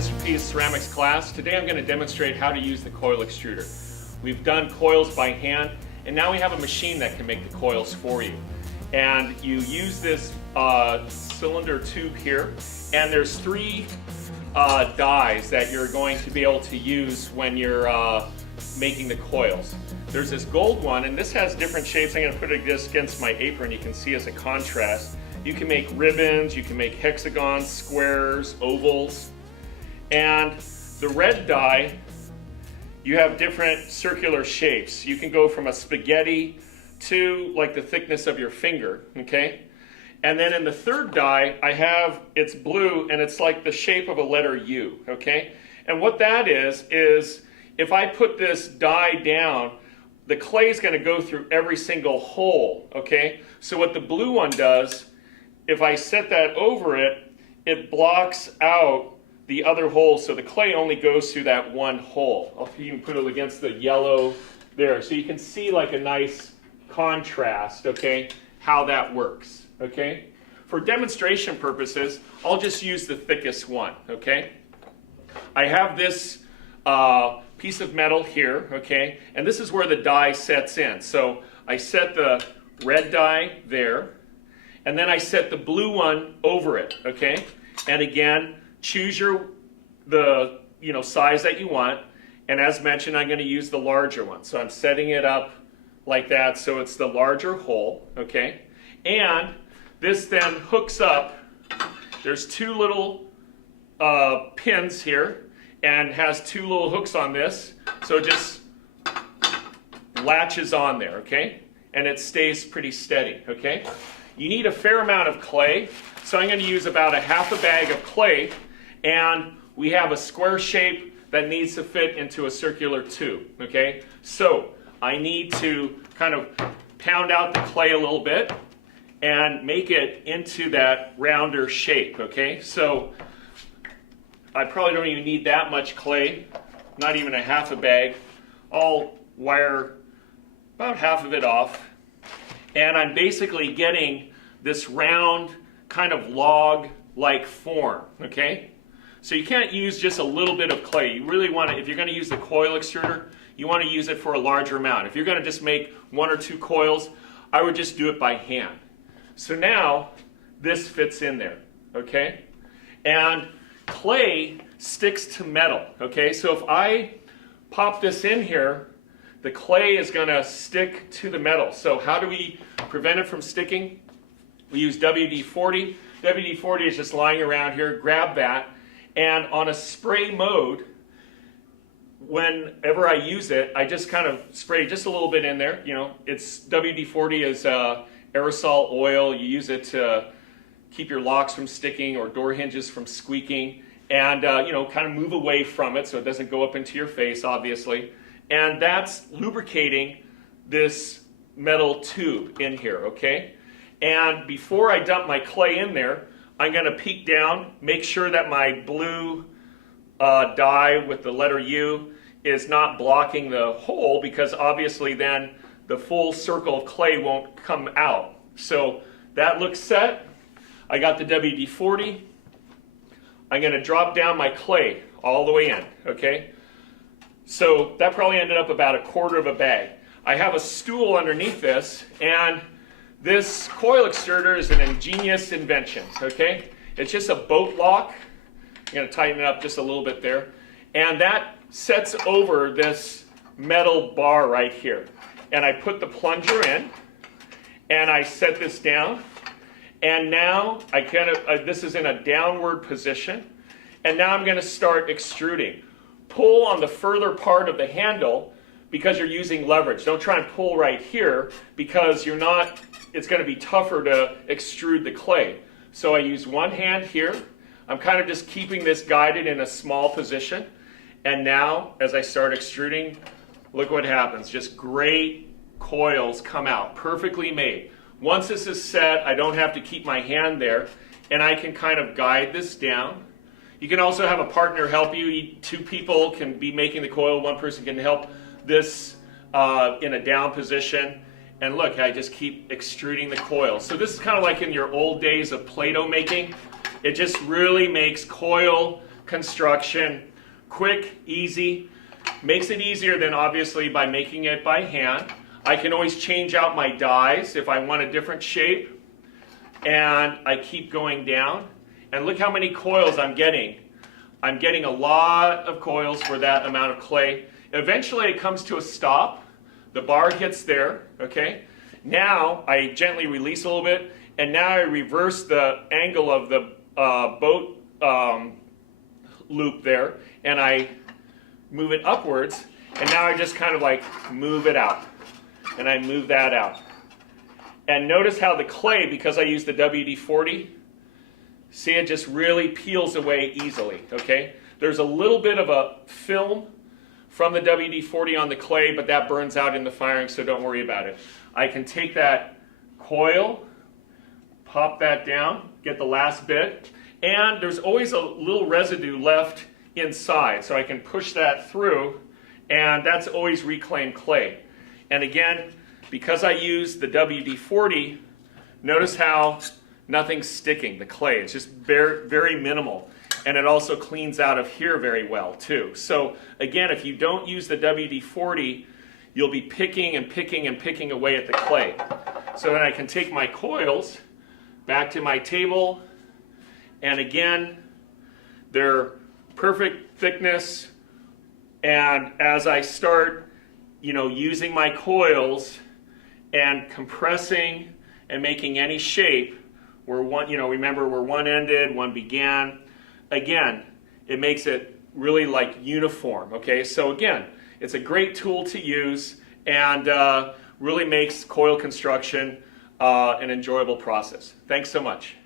Mr. P's ceramics class. Today I'm going to demonstrate how to use the coil extruder. We've done coils by hand, and now we have a machine that can make the coils for you. And you use this cylinder tube here, and there's three dies that you're going to be able to use when you're making the coils. There's this gold one, and this has different shapes. I'm going to put it just against my apron. You can see as a contrast. You can make ribbons, you can make hexagons, squares, ovals. And the red die, you have different circular shapes. You can go from a spaghetti to like the thickness of your finger, okay? And then in the third die, it's blue and it's like the shape of a letter U, okay? And what that is if I put this die down, the clay is going to go through every single hole, okay? So what the blue one does, if I set that over it, it blocks out the other holes, so the clay only goes through that one hole. I'll even put it against the yellow there, so you can see like a nice contrast, okay, how that works, okay? For demonstration purposes, I'll just use the thickest one, okay? I have this piece of metal here, okay, and this is where the die sets in. So I set the red die there, and then I set the blue one over it, okay? And again, choose the size that you want, and as mentioned, I'm going to use the larger one. So I'm setting it up like that, so it's the larger hole, okay? And this then hooks up. There's two little pins here, and has two little hooks on this, so it just latches on there, okay? And it stays pretty steady, okay? You need a fair amount of clay, so I'm going to use about a half a bag of clay, and we have a square shape that needs to fit into a circular tube, okay? So I need to kind of pound out the clay a little bit and make it into that rounder shape, okay? So I probably don't even need that much clay, not even a half a bag. I'll wire about half of it off, and I'm basically getting this round kind of log-like form, okay? So you can't use just a little bit of clay. You really want to, if you're going to use the coil extruder, you want to use it for a larger amount. If you're going to just make one or two coils, I would just do it by hand. So now this fits in there, okay? And clay sticks to metal, okay? So if I pop this in here, the clay is going to stick to the metal. So how do we prevent it from sticking? We use WD-40. WD-40 is just lying around here. Grab that, and on a spray mode, whenever I use it, I just kind of spray just a little bit in there. It's WD-40 is aerosol oil. You use it to keep your locks from sticking or door hinges from squeaking, and kind of move away from it so it doesn't go up into your face, obviously. And that's lubricating this metal tube in here, okay? And before I dump my clay in there, I'm going to peek down, make sure that my blue die with the letter U is not blocking the hole, because obviously then the full circle of clay won't come out. So that looks set. I got the WD-40. I'm going to drop down my clay all the way in, okay? So that probably ended up about a quarter of a bag. I have a stool underneath this, and this coil extruder is an ingenious invention, okay? It's just a boat lock. I'm going to tighten it up just a little bit there. And that sets over this metal bar right here. And I put the plunger in, and I set this down. And now this is in a downward position. And now I'm going to start extruding. Pull on the further part of the handle because you're using leverage. Don't try and pull right here, because it's going to be tougher to extrude the clay. So I use one hand here. I'm kind of just keeping this guided in a small position. And now, as I start extruding, look what happens. Just great coils come out, perfectly made. Once this is set, I don't have to keep my hand there, and I can kind of guide this down. You can also have a partner help you. Two people can be making the coil. One person can help this in a down position. And look, I just keep extruding the coil. So this is kind of like in your old days of Play-Doh making. It just really makes coil construction, quick, easy. Makes it easier than obviously by making it by hand. I can always change out my dies if I want a different shape. And I keep going down. And look how many coils I'm getting. I'm getting a lot of coils for that amount of clay. Eventually it comes to a stop. The bar hits there, okay? Now I gently release a little bit, and now I reverse the angle of the boat loop there, and I move it upwards, and now I just kind of like move it out, and I move that out. And notice how the clay, because I use the WD-40, see, it just really peels away easily, okay? There's a little bit of a film from the WD-40 on the clay, but that burns out in the firing, so don't worry about it. I can take that coil, pop that down, get the last bit, and there's always a little residue left inside, so I can push that through, and that's always reclaimed clay. And again, because I use the WD-40, notice how nothing's sticking, the clay. It's just very, very minimal. And it also cleans out of here very well too. So again, if you don't use the WD-40, you'll be picking and picking and picking away at the clay. So then I can take my coils back to my table, and again, they're perfect thickness. And as I start, using my coils and compressing and making any shape, where one, remember where one ended, one began. Again, it makes it really like uniform, okay? So again, it's a great tool to use, and really makes coil construction an enjoyable process. Thanks so much.